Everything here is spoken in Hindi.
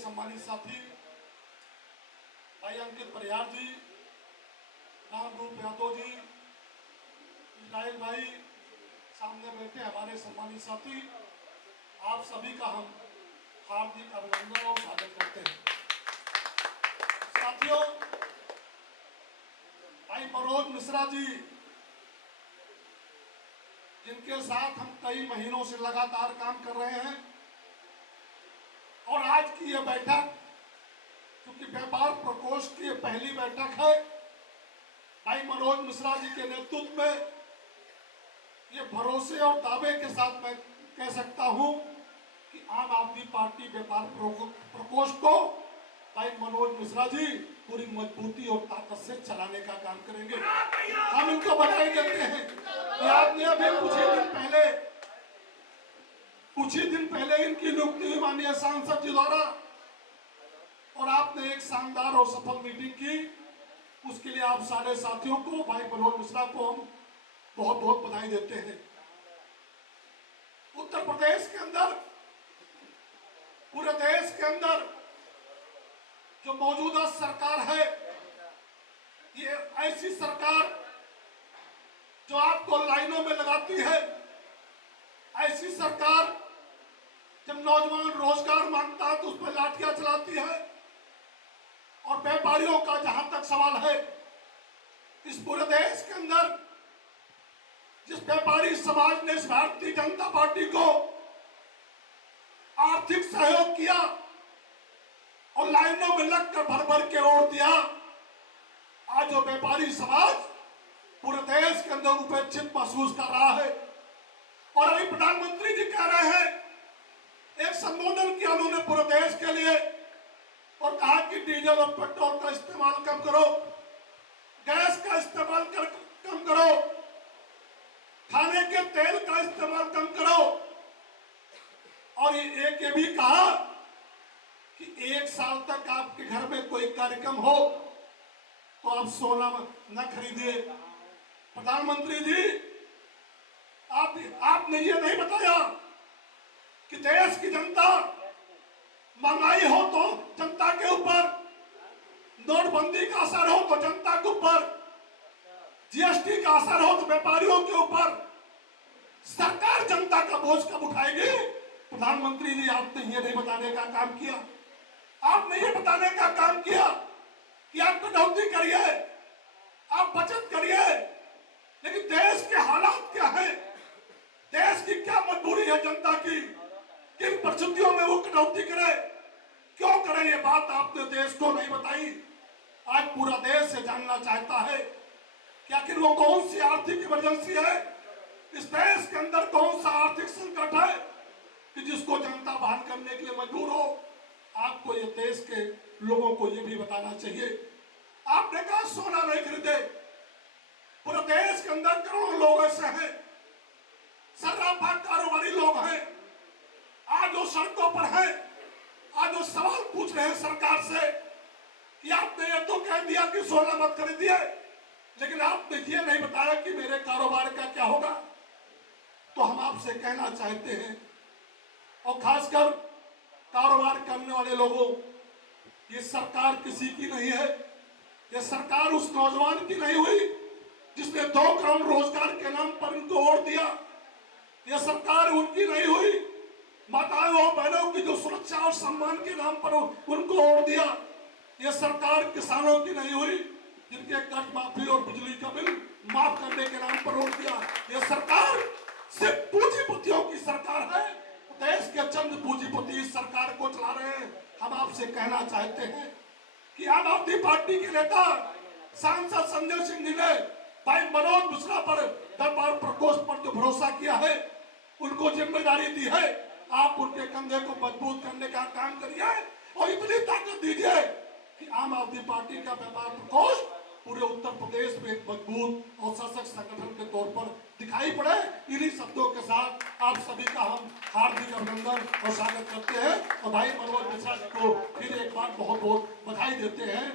सम्मानित साथी भाई अंकित परिहार जी, रामरूप यादव जी, इस्राइल भाई, सामने बैठे हमारे सम्मानित साथी, आप सभी का हम हार्दिक अभिनंदन और स्वागत करते हैं। साथियों, भाई मनोज मिश्रा जी, जिनके साथ हम कई महीनों से लगातार काम कर रहे हैं, और आज की यह बैठक क्योंकि व्यापार प्रकोष्ठ की पहली बैठक है, भाई मनोज मिश्रा जी के नेतृत्व में ये भरोसे और दावे के साथ मैं कह सकता हूं कि आम आदमी पार्टी व्यापार प्रकोष्ठ को भाई मनोज मिश्रा जी पूरी मजबूती और ताकत से चलाने का काम करेंगे। हम इनको बधाई देते हैं कि आपने अभी कुछ ही दिन पहले इनकी नियुक्ति हुई माननीय सांसद जी द्वारा, और आपने एक शानदार और सफल मीटिंग की। उसके लिए आप सारे साथियों को, भाई मनोज मिश्रा को हम बहुत बहुत बधाई देते हैं। उत्तर प्रदेश के अंदर, पूरे देश के अंदर जो मौजूदा सरकार है, ये ऐसी सरकार जो आपको लाइनों में लगाती है, ऐसी सरकार जब नौजवान रोजगार मांगता है तो उस पर लाठियां चलाती है, और व्यापारियों का जहां तक सवाल है, इस पूरे देश के अंदर जिस व्यापारी समाज ने इस भारतीय जनता पार्टी को आर्थिक सहयोग किया और लाइनों में लगकर भर भर के वोट दिया, आज जो व्यापारी समाज पूरे देश के अंदर उपेक्षित महसूस कर रहा है। और अभी प्रधानमंत्री जी कह रहे हैं, एक संबोधन किया उन्होंने पूरे देश के लिए और कहा कि डीजल और पेट्रोल का इस्तेमाल कम करो, गैस का इस्तेमाल कम करो, खाने के तेल का इस्तेमाल कम करो, और ये भी कहा कि 1 साल तक आपके घर में कोई कार्यक्रम हो तो आप सोना न खरीदिए। प्रधानमंत्री जी, आपने ये नहीं बताया कि देश की जनता, महंगाई हो तो जनता के ऊपर, नोटबंदी का असर हो तो जनता के ऊपर, जीएसटी का असर हो तो व्यापारियों के ऊपर, सरकार जनता का बोझ कब उठाएगी? प्रधानमंत्री जी, आपने ये नहीं बताने का काम किया। आपने ये बताने का काम किया कि आप कटौती करिए, आप बचत करिए, लेकिन देश के हालात क्या है, देश की क्या मजबूरी है जनता की, किन परिस्थितियों में वो कटौती करे, क्यों करे, ये बात आपने देश को नहीं बताई। आज पूरा देश से जानना चाहता है कि आखिर वो कौन सी आर्थिक इमरजेंसी है, इस देश के अंदर कौन सा आर्थिक संकट है कि जिसको जनता बहन करने के लिए मजबूर हो। आपको ये देश के लोगों को ये भी बताना चाहिए। आपने कहा सोना नहीं खरीदे, पूरे देश के अंदर करोड़ों लोग ऐसे हैं, सर्राफा कारोबारी लोग हैं, आज वो सड़कों पर है, आज वो सवाल पूछ रहे हैं सरकार से कि आपने ये तो कह दिया कि सोना मत खरीदिए, लेकिन आपने ये नहीं बताया कि मेरे कारोबार का क्या होगा। तो हम आपसे कहना चाहते हैं, और खासकर कारोबार करने वाले लोगों, ये सरकार किसी की नहीं है, ये सरकार उस नौजवान की नहीं हुई जिसने 2 करोड़ रोजगार के नाम पर उनको वोट दिया। ये सरकार उनकी नहीं हुई माताओं और बहनों की जो सुरक्षा और सम्मान के नाम पर उनको वोट दिया। ये सरकार किसानों की नहीं हुई जिनके कर्ज माफी और बिजली का बिल माफ करने के नाम पर वोट दिया। ये सरकार सिर्फ पूंजीपतियों की सरकार है, देश के चंद पूंजीपति इस सरकार को चला रहे हैं। हम आपसे कहना चाहते हैं कि आम आदमी पार्टी के नेता सांसद संजय सिंह जी ने भाई मनोज मिश्रा पर व्यापार प्रकोष्ठ पर जो भरोसा किया है, उनको जिम्मेदारी दी है, आप उनके कंधे को मजबूत करने का काम करिए और इतनी ताकत दीजिए कि आम आदमी पार्टी का व्यापार प्रकोष्ठ पूरे उत्तर प्रदेश में एक मजबूत और सशक्त संगठन के तौर पर दिखाई पड़े। इन्हीं शब्दों के साथ आप सभी का हम हार्दिक अभिनंदन और स्वागत करते हैं, और भाई मनोज मिश्रा जी को फिर एक बार बहुत बहुत बधाई देते हैं।